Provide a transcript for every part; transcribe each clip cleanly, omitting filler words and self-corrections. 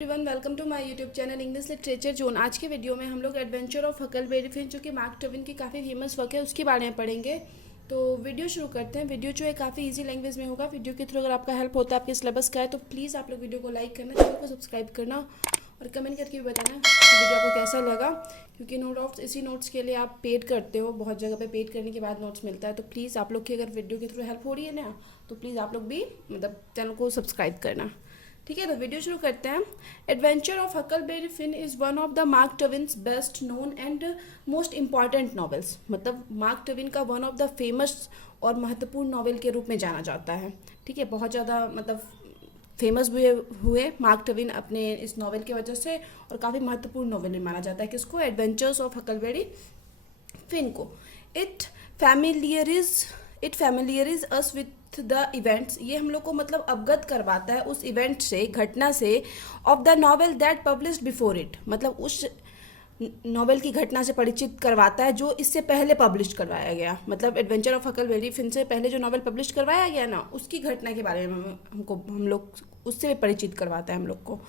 Everyone welcome to my YouTube channel English literature zone. आज के video में हम लोग एडवेंचर ऑफ हकलबेरी फिन जो कि मार्क ट्वेन की काफ़ी फेमस वर्क है उसके बारे में पढ़ेंगे। तो वीडियो शुरू करते हैं। वीडियो जो है काफ़ी इजी लैंग्वेज में होगा। वीडियो के थ्रू अगर आपका हेल्प होता है आपके सिलेबस का है तो प्लीज़ आप लोग वीडियो को लाइक करना, चैनल को सब्सक्राइब करना और कमेंट करके भी बताना कि वीडियो आपको कैसा लगा। क्योंकि नो डाउट इसी नोट्स के लिए आप पेड करते हो, बहुत जगह पे पेड करने के बाद नोट्स मिलता है। तो प्लीज़ आप लोग की अगर वीडियो के थ्रू हेल्प हो रही है ना तो प्लीज़ आप लोग भी चैनल को सब्सक्राइब करना। ठीक है, तो वीडियो शुरू करते हैं। Adventure of Huckleberry Finn is one of the Mark Twain's best known and most important novels. मतलब मार्क ट्वेन का वन ऑफ द फेमस और महत्वपूर्ण नॉवेल के रूप में जाना जाता है। ठीक है, बहुत ज़्यादा फेमस भी हुए मार्क ट्वेन अपने इस नॉवेल की वजह से, और काफ़ी महत्वपूर्ण नॉवेल माना जाता है किसको, एडवेंचर्स ऑफ हकलबेरी फिन को। It familiarizes us with the events, ये हम लोग को अवगत करवाता है उस इवेंट से, घटना से, of the novel that published before it, उस नॉवेल की घटना से परिचित करवाता है जो इससे पहले पब्लिश करवाया गया। एडवेंचर ऑफ हकलबेरी फिन से पहले जो नॉवेल पब्लिश करवाया गया ना, उसकी घटना के बारे में हम लोग उससे परिचित करवाता है हम लोग को।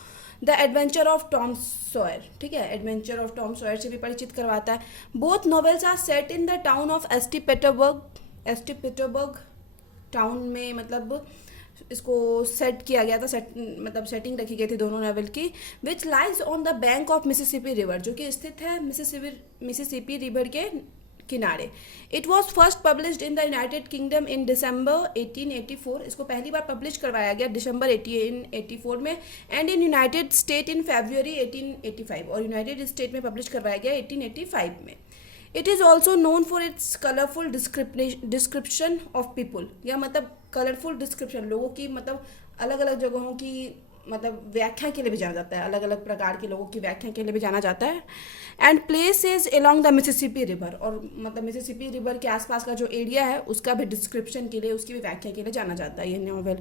The adventure of Tom Sawyer, ठीक है, एडवेंचर ऑफ टॉम सॉयर से भी परिचित करवाता है। Both novels are set in the town of St Petersburg town में इसको सेट किया गया था, सेटिंग रखी गई थी दोनों नॉवेल की। Which lies on the bank of Mississippi river, जो कि स्थित है मिसिसिपी रिवर के किनारे। It was first published in the United Kingdom in December 1884, इसको पहली बार पब्लिश करवाया गया दिसंबर 1884 में। And in United State in February 1885, और यूनाइटेड स्टेट में पब्लिश करवाया गया 1885 में। It is also known for its colourful description of people, या कलरफुल डिस्क्रिप्शन, लोगों की अलग अलग जगहों की व्याख्या के लिए भी जाना जाता है, अलग अलग प्रकार के लोगों की व्याख्या के लिए भी जाना जाता है। And places along the Mississippi river, और मिसिसिपी रिवर के आसपास का जो एरिया है उसका भी डिस्क्रिप्शन के लिए, उसकी भी व्याख्या के लिए जाना जाता है ये novel.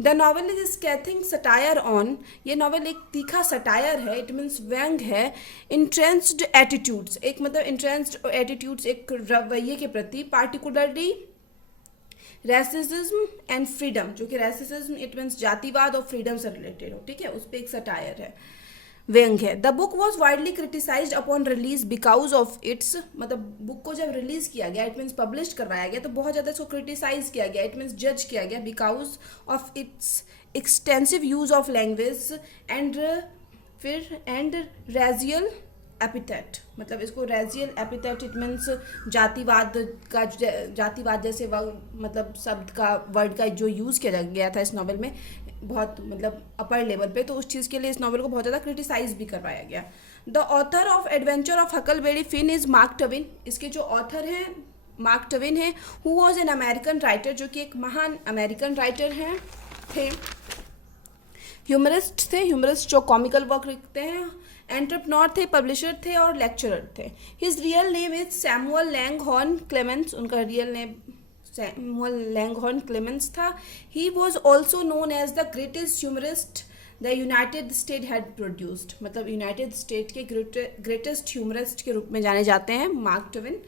The novel is scathing satire on, ये नॉवेल एक तीखा सटायर है, इट मीन्स व्यंग है। इंट्रेंस्ड एटीट्यूड्स, एक इंट्रेंस्ड एटीट्यूड्स, एक रवैये के प्रति, पार्टिकुलरली रेसिज्म एंड फ्रीडम, जो कि रेसिज्म इट मीन्स जातिवाद और फ्रीडम से रिलेटेड हो, ठीक है, उस पर एक सटायर है, व्यंग है। The book was widely criticised upon release because of it's, book को जब रिलीज किया गया, इट मीन्स पब्लिश करवाया गया, तो बहुत ज़्यादा इसको क्रिटिसाइज किया गया, इट मीन्स जज किया गया, because of its extensive use of language and racial epithet, इसको रेजियल एपिथेट इट मीन्स जातिवाद जैसे शब्द का, वर्ड का जो यूज़ किया गया था इस नॉवेल में बहुत अपर लेवल पे, तो उस चीज़ के लिए इस नॉवेल को बहुत ज़्यादा क्रिटिसाइज भी करवाया गया। The author of adventure of Huckleberry Finn is mark Twain, इसके जो ऑथर हैं मार्क ट्वेन है। Who was an American writer, जो कि एक महान अमेरिकन राइटर हैं, थे, ह्यूमरिस्ट थे, ह्यूमरिस्ट जो कॉमिकल वर्क लिखते हैं, एंटरप्रेन्योर थे, पब्लिशर थे और लेक्चरर थे। His real name is Samuel Langhorne Clemens, उनका real name Samuel Langhorne Clemens था। He was also known as the greatest humorist the United State had produced, United State के greatest humorist के रूप में जाने जाते हैं Mark Twain.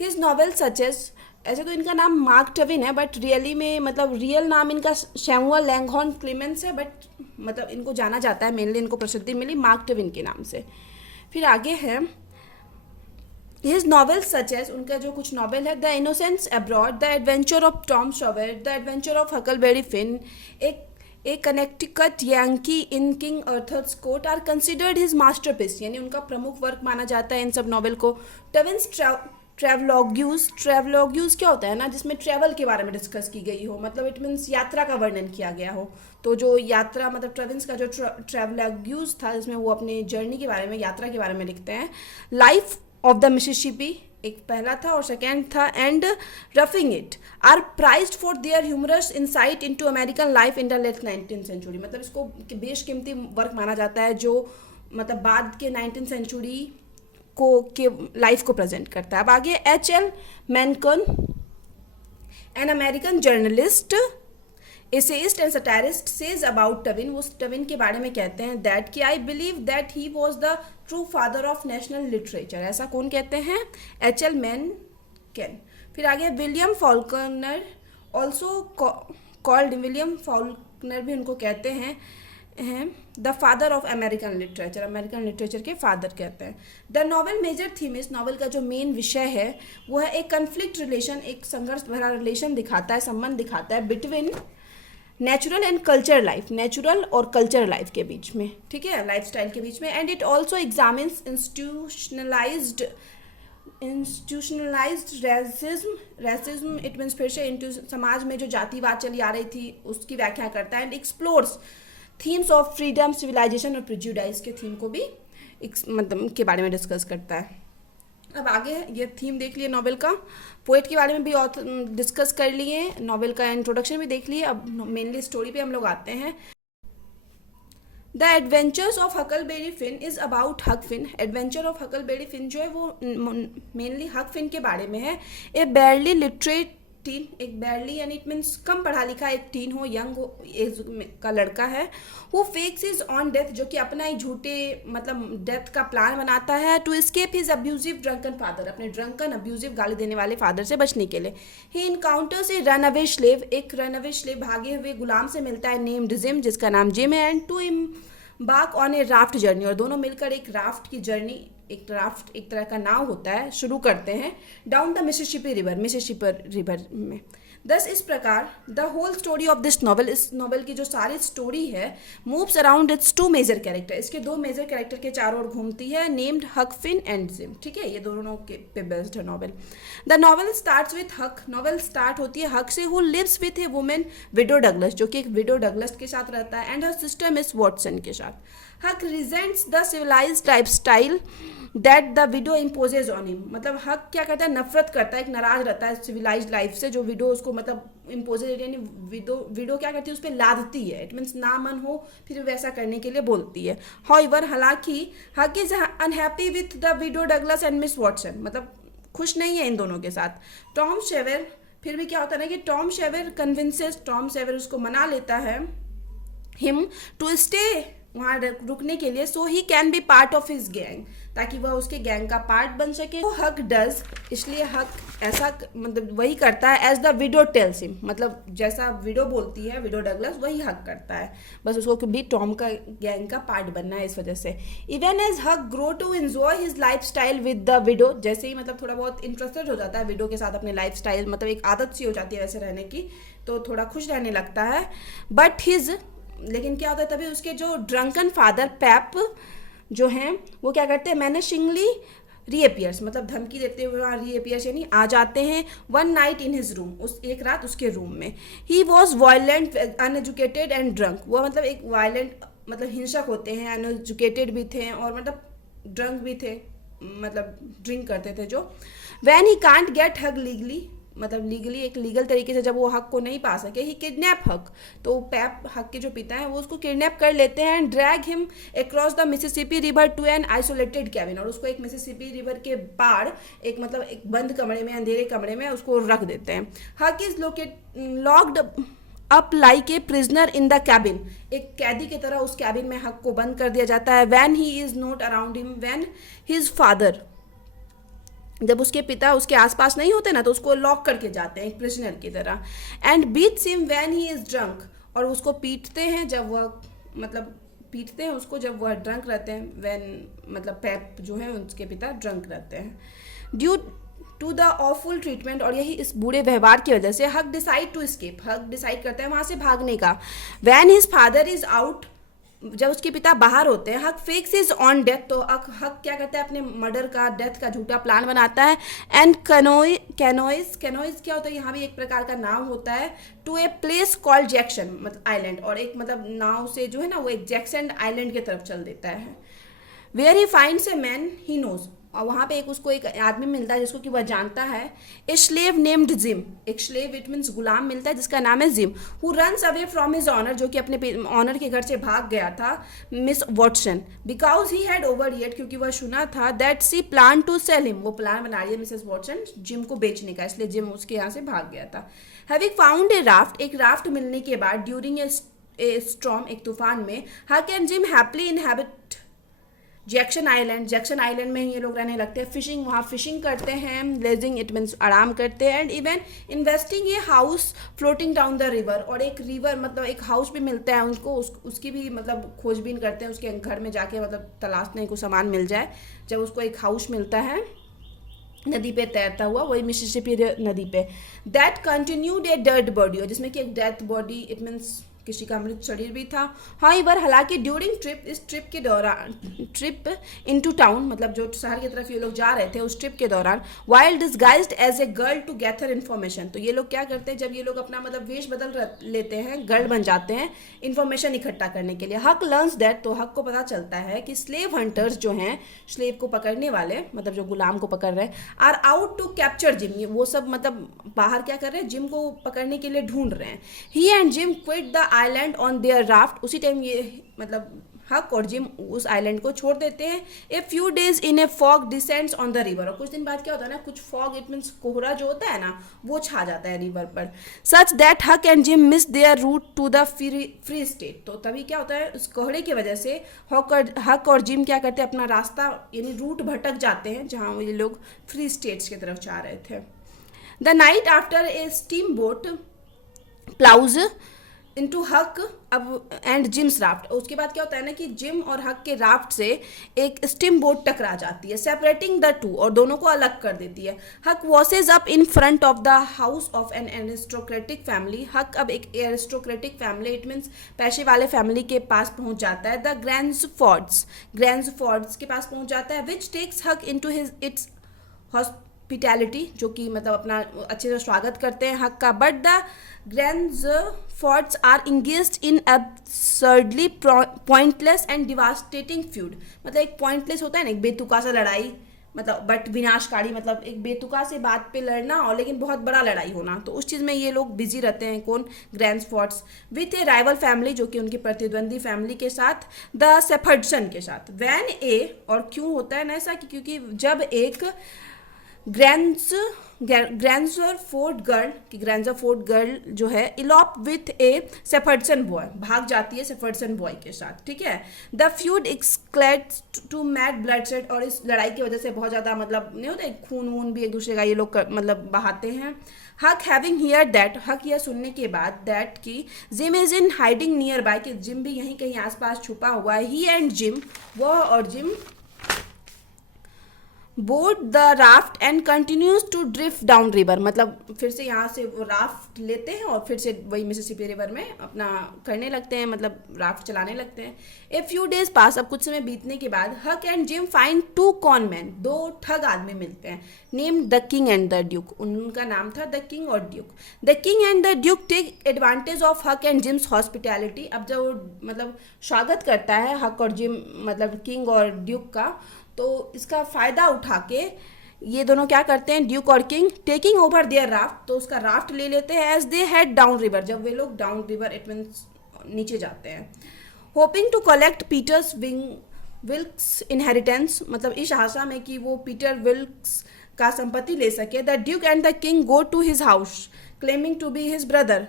His novel such as, ऐसे तो इनका नाम मार्क ट्वेन है बट रियली में रियल नाम इनका सैमुअल लैंगहॉर्न क्लेमेंस है, बट इनको जाना जाता है, मेनली इनको प्रसिद्धि मिली मार्क ट्वेन के नाम से। फिर आगे है हिज नॉवेल सच एज, उनका जो कुछ नॉवेल है, the innocence abroad, the adventure of Tom Sawyer, the adventure of Huckleberry Finn, एक Connecticut Yankee in King Arthur's court, are considered his masterpiece, यानी उनका प्रमुख वर्क माना जाता है इन सब नॉवेल को। ट्वेन्स ट्रैवलॉग्यूज क्या होता है ना, जिसमें ट्रैवल के बारे में डिस्कस की गई हो, इट मीन्स यात्रा का वर्णन किया गया हो। तो जो यात्रा ट्रेवेंस का जो ट्रैवलॉग्यूज था, जिसमें वो अपने जर्नी के बारे में, यात्रा के बारे में लिखते हैं। लाइफ ऑफ द मिसिसिपी एक पहला था, और सेकेंड था and roughing it, are prized for their humorous insight into American life in the late 19th century, इसको बेशकीमती वर्क माना जाता है जो बाद के 19th सेंचुरी के लाइफ को प्रेजेंट करता है। अब आगे H.L. Mencken, an American journalist, essayist and satirist, says about Twain, वो ट्वेन के बारे में कहते हैं दैट कि I believe that he was the true father of national literature. ऐसा कौन कहते हैं? H.L. Mencken। फिर आगे William Faulkner, also called William Faulkner भी उनको कहते हैं, हैं the father of American literature के फादर कहते हैं। द नॉवल मेजर थीम, इस नॉवल का जो मेन विषय है वो है एक कन्फ्लिक्ट रिलेशन, एक संघर्ष भरा रिलेशन दिखाता है, संबंध दिखाता है between natural and culture life, natural और कल्चर लाइफ के बीच में, ठीक है, लाइफ स्टाइल के बीच में। And it also examines institutionalised racism it means फिर से इंटू समाज में जो जातिवाद चली आ रही थी उसकी व्याख्या करता है। And explores themes of freedom, civilisation और प्रिजुडाइज के थीम को भी मतलब के बारे में डिस्कस करता है। अब आगे ये थीम देख लिए नॉवेल का, पोएट के बारे में भी डिस्कस कर लिए, नॉवेल का इंट्रोडक्शन भी देख लिए। अब मेनली स्टोरी पे हम लोग आते हैं। The adventures of Huckleberry Finn is about Huck Finn. Adventure of Huckleberry Finn जो है वो मेनली हक फिन के बारे में है। ए बैरली लिटरेट टीन, एक बैरली यानी इट मीन्स कम पढ़ा लिखा एक टीन हो, यंग हो एज का लड़का है, वो फेक्स इज ऑन डेथ, जो कि अपना ही झूठे मतलब डेथ का प्लान बनाता है to escape his abusive drunken father, अपने ड्रंकन अब्यूजिव गाली देने वाले फादर से बचने के लिए। He encounters a runaway slave, एक रन अवे स्लेव भागे हुए गुलाम से मिलता है नेम्ड जिम, जिसका नाम जिम है। एंड टू बाक ऑन ए राफ्ट जर्नी, और दोनों मिलकर एक राफ्ट की जर्नी, एक राफ्ट एक तरह का नाव होता है, शुरू करते हैं डाउन द मिसिसिपी रिवर में। दस इस प्रकार the whole story of this novel, इस नॉवल की जो सारी स्टोरी है moves around its two major character, इसके दो मेजर कैरेक्टर के चारों ओर घूमती है, नेम्ड हक फिन एंड जिम, ठीक है, ये दोनों के पे बेस्ड है novel. The novel starts with Huck, novel start होती है हक से, who lives with a women widow Douglas, जो कि एक विडो डगलस के साथ रहता है, and her sister Miss Watson के साथ। Huck rejects the civilized life style that the widow imposes on him, मतलब हक क्या करता है, नफरत करता है, एक नाराज रहता है सिविलाइज्ड लाइफ से जो विडो उसको मतलब इम्पोजेज यानी विडो क्या करती है, उस पर लादती है, इट मीन्स ना मन हो फिर वैसा करने के लिए बोलती है। हाउएवर, हालांकि हक is unhappy with the widow Douglas and miss Watson, मतलब खुश नहीं है इन दोनों के साथ। टॉम सेवर, फिर भी क्या होता है ना कि टॉम सेवर उसको मना लेता है हिम टू स्टे, वहाँ रुकने के लिए, so he can be part of his gang, ताकि वह उसके गैंग का पार्ट बन सके। तो हक डज, इसलिए हक ऐसा मतलब वही करता है as the widow tells him, मतलब जैसा विडो बोलती है विडो डगलस वही हक करता है, बस उसको भी टॉम का गैंग का पार्ट बनना है इस वजह से। Even as Huck grow to enjoy his lifestyle with the widow, जैसे ही मतलब थोड़ा बहुत इंटरेस्टेड हो जाता है विडो के साथ अपने लाइफ स्टाइल, मतलब एक आदत सी हो जाती है वैसे रहने की, तो थोड़ा खुश रहने लगता है। बट हिज, लेकिन क्या होता है तभी उसके जो ड्रंकन फादर पैप जो हैं वो क्या करते हैं, मैनेशिंगली रीअपियर्स, मतलब धमकी देते हुए वहाँ रीअपियर्स यानी आ जाते हैं। One night in his room, उस एक रात उसके रूम में। He was violent uneducated and drunk, वो मतलब एक वायलेंट मतलब हिंसक होते हैं, अनएजुकेटेड भी थे और मतलब ड्रंक भी थे, मतलब ड्रिंक करते थे जो। वैन ही कांट गेट हक लीगली, मतलब लीगली एक लीगल तरीके से जब वो हक को नहीं पा सके, ही किडनैप हक, तो पैप हक के जो पिता हैं वो उसको किडनैप कर लेते हैं। And drag him across the Mississippi river to an isolated cabin, और उसको एक मिसिसिपी रिवर के पार एक मतलब एक बंद कमरे में, अंधेरे कमरे में उसको रख देते हैं। हक is locked up like a prisoner in the cabin, एक कैदी की तरह उस कैबिन में हक को बंद कर दिया जाता है। When he is not around him, when his father, जब उसके पिता उसके आसपास नहीं होते ना तो उसको लॉक करके जाते हैं एक प्रिजनर की तरह। And beats him when he is drunk, और उसको पीटते हैं जब वह मतलब पीटते हैं उसको जब वह ड्रंक रहते हैं, व्हेन मतलब पैप जो है उसके पिता ड्रंक रहते हैं। Due to the awful treatment, और यही इस बुरे व्यवहार की वजह से Huck decide to escape, Huck decide करता है वहाँ से भागने का। When his father is out, जब उसके पिता बाहर होते हैं, हक फेक्स इज ऑन डेथ, तो हक क्या करता है अपने मर्डर का, डेथ का झूठा प्लान बनाता है। एंड कैनोइज क्या होता है, यहाँ भी एक प्रकार का नाम होता है, to a place called Jackson मतलब आइलैंड, और एक मतलब नाव से जो है ना वो एक जैक्सन आइलैंड की तरफ चल देता है। Where he finds a man he knows, और वहाँ पे उसको एक आदमी मिलता है जिसको कि वह जानता है। ए स्लेव नेम्ड जिम, एक स्लेव इट मीन्स गुलाम मिलता है जिसका नाम है Jim, who runs away from his owner, जो कि अपने ऑनर के घर से भाग गया था, Miss Watson, because he had overheard, क्योंकि वह सुना था that she plan to sell him, वो प्लान बना रही है मिसेस वॉटसन जिम को बेचने का, इसलिए जिम उसके यहाँ से भाग गया था। हैविंग फाउंड ए राफ्ट, एक राफ्ट मिलने के बाद ड्यूरिंग ए स्टॉर्म, एक तूफान में, हक and gym happily inhabit Jackson island में ये लोग रहने लगते हैं। फिशिंग, वहाँ फिशिंग करते हैं। लेजिंग इट मीन्स आराम करते हैं। And even investing a house floating down the river, और एक रिवर मतलब एक हाउस भी मिलता है उनको, उसकी भी मतलब खोजबीन करते हैं, उसके घर में जाके मतलब तलाशने को सामान मिल जाए। जब उसको एक हाउस मिलता है नदी पे तैरता हुआ, वही मिसिसिपी नदी पे, that continued a dead body, और जिसमें कि एक डेथ बॉडी इट मीन्स किसी का मृत शरीर भी था। हाँ इवर हालांकि ड्यूरिंग ट्रिप, इस ट्रिप के दौरान, ट्रिप इनटू टाउन मतलब जो शहर की तरफ ये लोग जा रहे थे उस ट्रिप के दौरान, while disguised as a girl to gather information, तो ये लोग क्या करते हैं जब ये लोग अपना मतलब वेश बदल लेते हैं, गर्ल बन जाते हैं इन्फॉर्मेशन इकट्ठा करने के लिए। हक लर्न्स दैट, तो हक को पता चलता है कि स्लेव हंटर्स जो हैं, स्लेव को पकड़ने वाले मतलब जो गुलाम को पकड़ रहे हैं, are out to capture Jim, वो सब मतलब बाहर क्या कर रहे हैं, जिम को पकड़ने के लिए ढूंढ रहे हैं। He and Jim quit the island on their raft, उसी टाइम ये मतलब हक और जिम उस आइलैंड को छोड़ देते हैं। A few days in A fog descends on the river, और कुछ दिन बाद क्या होता है ना, कुछ फॉग इट मीन्स कोहरा जो होता है ना, वो छा जाता है रिवर पर। Such that Huck and Jim miss their route to the free state, तो तभी क्या होता है उस कोहरे की वजह से हक और जिम क्या करते हैं, अपना रास्ता यानी रूट भटक जाते हैं जहाँ ये लोग फ्री स्टेट्स की तरफ जा रहे थे। The night after a steam boat ploughs into Huck अब एंड जिम्स राफ्ट, उसके बाद क्या होता है ना कि जिम और हक के राफ्ट से एक स्टीम बोट टकरा जाती है, सेपरेटिंग द टू, और दोनों को अलग कर देती है। Huck washes up in front of the house of an aristocratic family, Huck अब एक एरिस्टोक्रेटिक फैमिली इट मीन्स पैसे वाले फैमिली के पास पहुंच जाता है। द ग्रैंड्सफोर्ड्स के पास पहुंच जाता है, विच टेक्स हक इन टू हिज इट्स हॉस्पिटैलिटी, जो कि मतलब अपना अच्छे से स्वागत करते हैं हक का। But the Grangerfords are engaged in absurdly pointless and devastating feud, मतलब एक पॉइंटलेस होता है ना, एक बेतुका सा लड़ाई, मतलब बट विनाशकारी, मतलब एक बेतुका से बात पे लड़ना और लेकिन बहुत बड़ा लड़ाई होना, तो उस चीज़ में ये लोग बिजी रहते हैं। कौन? ग्रैंड्सफोर्ड्स विथ ए राइवल फैमिली, जो कि उनकी प्रतिद्वंदी फैमिली के साथ, द सेफर्डसन के साथ। वैन ए, और क्यों होता है ना ऐसा कि क्योंकि जब एक ग्रैंड्सफोर्ड गर्ल जो है इलॉप विथ ए सेफर्डसन बॉय, भाग जाती है सेफर्डसन बॉय के साथ, ठीक है। The feud escalates to mad bloodshed, और इस लड़ाई की वजह से बहुत ज़्यादा मतलब नहीं होता, खून वून भी एक दूसरे का ये लोग मतलब बहाते हैं। हक हैविंग हियर दैट, हक यह सुनने के बाद दैट की gym is in hiding near by, कि जिम भी यहीं कहीं आसपास छुपा हुआ है। ही एंड जिम, वह और Jim boat the raft and continues to drift down river, मतलब फिर से यहाँ से वो राफ्ट लेते हैं और फिर से वही मिसिसिपी रिवर में अपना करने लगते हैं, मतलब राफ्ट चलाने लगते हैं। ए फ्यू डेज पास, अब कुछ समय बीतने के बाद, Huck and Jim find two con man, दो ठग आदमी मिलते हैं, named the king and the duke, उनका नाम था द किंग और duke. The king and the duke take advantage of Huck and Jim's hospitality, अब जब वो मतलब स्वागत करता है हक और जिम मतलब किंग और ड्यूक का, तो इसका फ़ायदा उठा के ये दोनों क्या करते हैं, ड्यूक और king, taking over their raft, तो उसका राफ्ट ले लेते हैं। As they head down river, जब वे लोग डाउन रिवर इट मीन्स नीचे जाते हैं। Hoping to collect Peters Wilks inheritance, मतलब इस आशा में कि वो पीटर विल्क्स का संपत्ति ले सके। The duke and the king go to his house claiming to be his brother,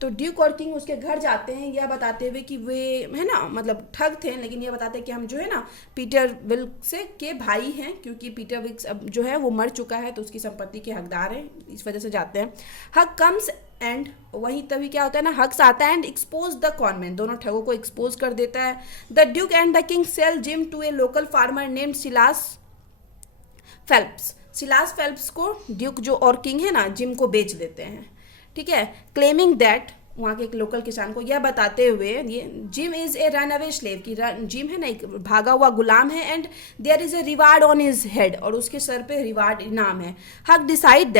तो ड्यूक और किंग उसके घर जाते हैं यह बताते हुए कि वे है ना मतलब ठग थे, लेकिन यह बताते हैं कि हम जो है ना पीटर विल्क्स के भाई हैं, क्योंकि पीटर विल्क्स अब जो है वो मर चुका है तो उसकी संपत्ति के हकदार हैं, इस वजह से जाते हैं। हक कम्स एंड, वहीं तभी क्या होता है ना, हक्स आता है एंड एक्सपोज द कॉनमैन, दोनों ठगों को एक्सपोज कर देता है। The duke and the king sell Jim to a local farmer named Silas Phelps को ड्यूक जो और किंग है ना जिम को बेच देते हैं, ठीक है। क्लेमिंग दैट, वहाँ के एक लोकल किसान को यह बताते हुए, ये Jim is a runaway slave, की जिम है ना एक भागा हुआ गुलाम है, and there is a reward on his head, और उसके सर पे रिवार्ड इनाम है। हक डिसाइड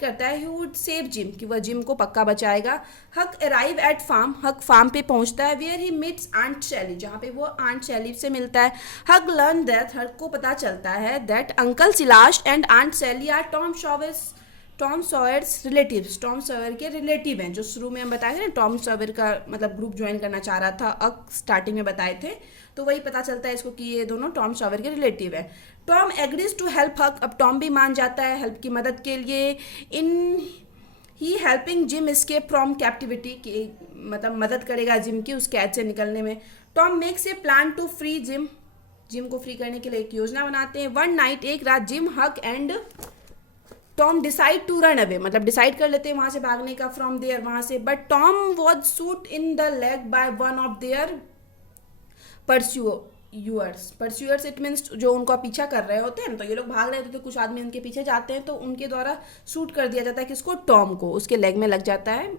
करता है ही वुड सेव जिम, कि वह जिम को पक्का बचाएगा। हक अराइव एट फार्म, हक फार्म पे पहुंचता है। वेयर ही मीट्स आंट शैली, जहाँ पे वो आंट शैली से मिलता है। हक लर्न दैट, हक को पता चलता है that uncle Silas and aunt Sally are Tom Sawyer's relatives, Tom Sawyer के रिलेटिव हैं, जो शुरू में हम बताए थे ना, टॉम सॉयर का मतलब ग्रुप ज्वाइन करना चाह रहा था, स्टार्टिंग में बताए थे, तो वही पता चलता है इसको कि ये दोनों टॉम सॉयर के रिलेटिव है। टॉम एग्रीज टू हेल्प हक, अब टॉम भी मान जाता है हेल्प की मदद के लिए। In he helping Jim escape from captivity, की मतलब मदद करेगा जिम की उस कैद से निकलने में। Tom makes a plan to free Jim, Jim को फ्री करने के लिए एक योजना बनाते हैं। वन नाइट, एक रात, Jim, Huck and Tom decide to run away, मतलब डिसाइड कर लेते हैं वहां से भागने का, फ्रॉम देयर, वहां से। But Tom was shot in the leg by one of their pursuers it means जो उनका पीछा कर रहे होते हैं ना, तो ये लोग भाग रहे होते हैं तो कुछ आदमी उनके पीछे जाते हैं, तो उनके द्वारा शूट कर दिया जाता है किसको, टॉम को, उसके लेग में लग जाता है।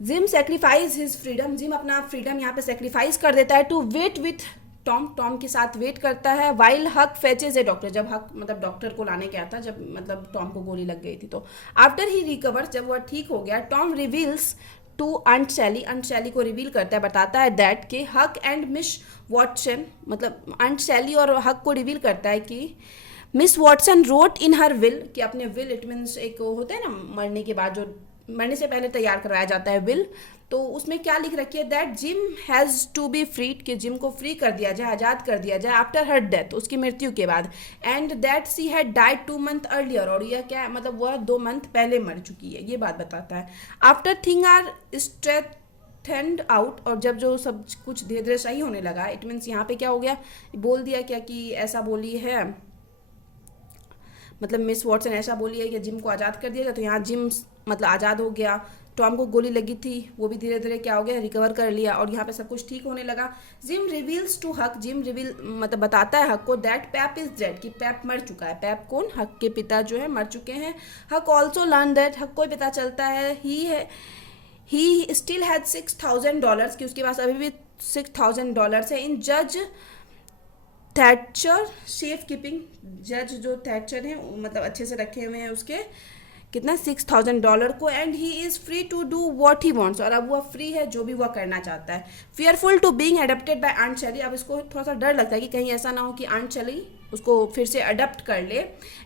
Gym sacrifice his freedom, gym अपना फ्रीडम यहाँ पे सेक्रीफाइस कर देता है टू वेट विथ टॉम के साथ वेट करता है। वाइल हक फेचेज ए डॉक्टर, जब हक मतलब डॉक्टर को लाने गया था, जब मतलब टॉम को गोली लग गई थी, तो आफ्टर ही रिकवर्स, जब वह ठीक हो गया, टॉम रिवील्स टू आंट सैली को रिवील करता है, बताता है दैट कि हक एंड मिस वॉटसन, मतलब आंट सैली और हक को रिवील करता है कि miss Watson wrote in her will, कि अपने विल, इट मीन्स एक होता है ना मरने के बाद जो मरने से पहले तैयार करवाया जाता है विल, तो उसमें क्या लिख रखी है, that Jim has to be freed, कि जिम को फ्री कर दिया जाए, आज़ाद कर दिया जाए, आफ्टर हर डेथ, उसकी मृत्यु के बाद, and that she had died 2 months earlier, और यह क्या मतलब वह 2 month पहले मर चुकी है, ये बात बताता है। आफ्टर थिंग आर स्ट्रेथेंड आउट, और जब जो सब कुछ धीरे धीरे सही होने लगा, इट मीन्स यहाँ पे क्या हो गया, बोल दिया क्या कि ऐसा बोली है, मतलब मिस वॉटसन ऐसा बोली है कि जिम को आज़ाद कर दिया जाए, तो यहाँ जिम मतलब आज़ाद हो गया। टॉम को गोली लगी थी, वो भी धीरे धीरे क्या हो गया, रिकवर कर लिया, और यहाँ पे सब कुछ ठीक होने लगा। जिम रिवील्स टू हक, जिम रिवील मतलब बताता है हक को, दैट पैप इज डेड, कि पैप मर चुका है। पैप कौन, हक के पिता जो है मर चुके हैं। हक ऑल्सो लर्न दैट, हक को पता चलता है ही स्टिल हैड $6,000, कि उसके पास अभी भी $6,000 है, इन जज थैचर सेफ कीपिंग, जज जो थैचर हैं मतलब अच्छे से रखे हुए हैं उसके कितना $6,000 को, and he is free to do what he wants, और अब वह फ्री है जो भी वह करना चाहता है। Fearful to being adopted by aunt Sally, अब इसको थोड़ा सा डर लगता है कि कहीं ऐसा ना हो कि आंट सैली उसको फिर से अडप्ट कर ले,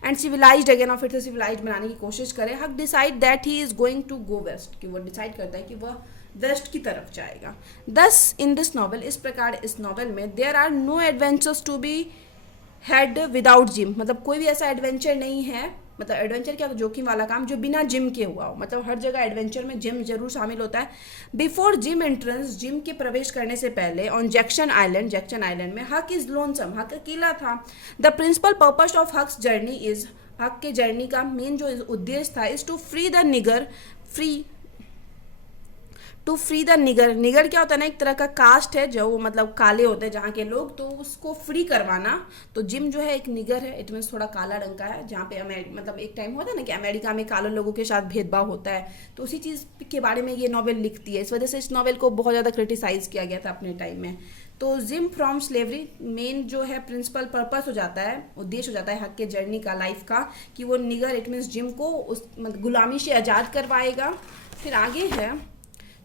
एंड सिविलाइज्ड अगेन, और फिर से सिविलाइज्ड बनाने की कोशिश करे। Huck decide that he is going to go west, कि वो डिसाइड करता है कि वह वेस्ट की तरफ जाएगा। दस इन दिस नॉवल, इस प्रकार इस नॉवल में, there are no adventures to be had without Jim, मतलब कोई भी ऐसा एडवेंचर नहीं है, मतलब एडवेंचर क्या, जोखिम वाला काम जो बिना जिम के हुआ हो, मतलब हर जगह एडवेंचर में जिम जरूर शामिल होता है। बिफोर जिम एंट्रेंस, जिम के प्रवेश करने से पहले, ऑन जैक्सन आइलैंड में, हक इज लोनसम, हक अकेला था। The principal purpose of Huck's journey is, Huck के जर्नी का मेन जो उद्देश्य था, is to free the nigger, to free the nigger, nigger क्या होता है ना, एक तरह का कास्ट है जो मतलब काले होते हैं जहाँ के लोग, तो उसको फ्री करवाना। तो जिम जो है एक निगर है, इट मीन्स थोड़ा काला रंग का है, जहाँ पे मतलब एक टाइम होता है ना कि अमेरिका में काले लोगों के साथ भेदभाव होता है, तो उसी चीज़ के बारे में ये नॉवेल लिखती है। इस वजह से इस नॉवेल को बहुत ज़्यादा क्रिटिसाइज किया गया था अपने टाइम में। तो जिम फ्रॉम स्लेवरी, मेन जो है प्रिंसिपल पर्पस हो जाता है, उद्देश्य हो जाता है हक के जर्नी का, लाइफ का, कि वो निगर इट मीन्स जिम को उस मतलब गुलामी से आज़ाद करवाएगा। फिर आगे है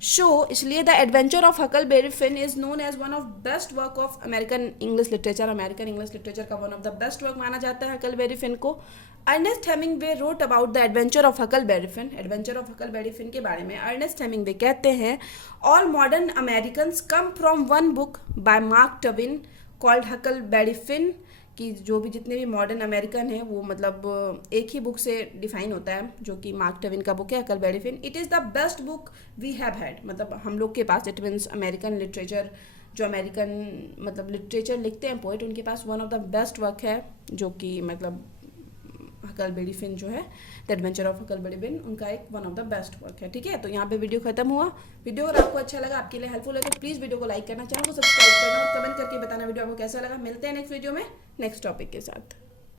शो, इसलिए the adventure of Huckleberry Finn is known as one of best work of American English literature, American English literature का one of the best work माना जाता है हकलबेरी फिन को। Ernest Hemingway wrote about the adventure of Huckleberry Finn, adventure of Huckleberry Finn के बारे में Ernest Hemingway कहते हैं, all modern Americans come from one book by Mark Twain called Huckleberry Finn, कि जो भी जितने भी मॉडर्न अमेरिकन हैं वो मतलब एक ही बुक से डिफाइन होता है, जो कि मार्क ट्वेन का बुक है Huckleberry Finn. It is the best book we have had, मतलब हम लोग के पास, इट मीन्स अमेरिकन लिटरेचर, जो अमेरिकन मतलब लिटरेचर लिखते हैं पोइट, उनके पास one of the best work है, जो कि मतलब हकलबेरी फिन जो है, the adventure of Huckleberry Finn, उनका एक one of the best work है। ठीक है, तो यहाँ पे वीडियो खत्म हुआ। वीडियो अगर आपको अच्छा लगा, आपके लिए हेल्पफुल है, तो प्लीज़ वीडियो को लाइक करना, चैनल को सब्सक्राइब करना और कमेंट करके बताना वीडियो आपको कैसा लगा। मिलते हैं नेक्स्ट वीडियो में नेक्स्ट टॉपिक के साथ।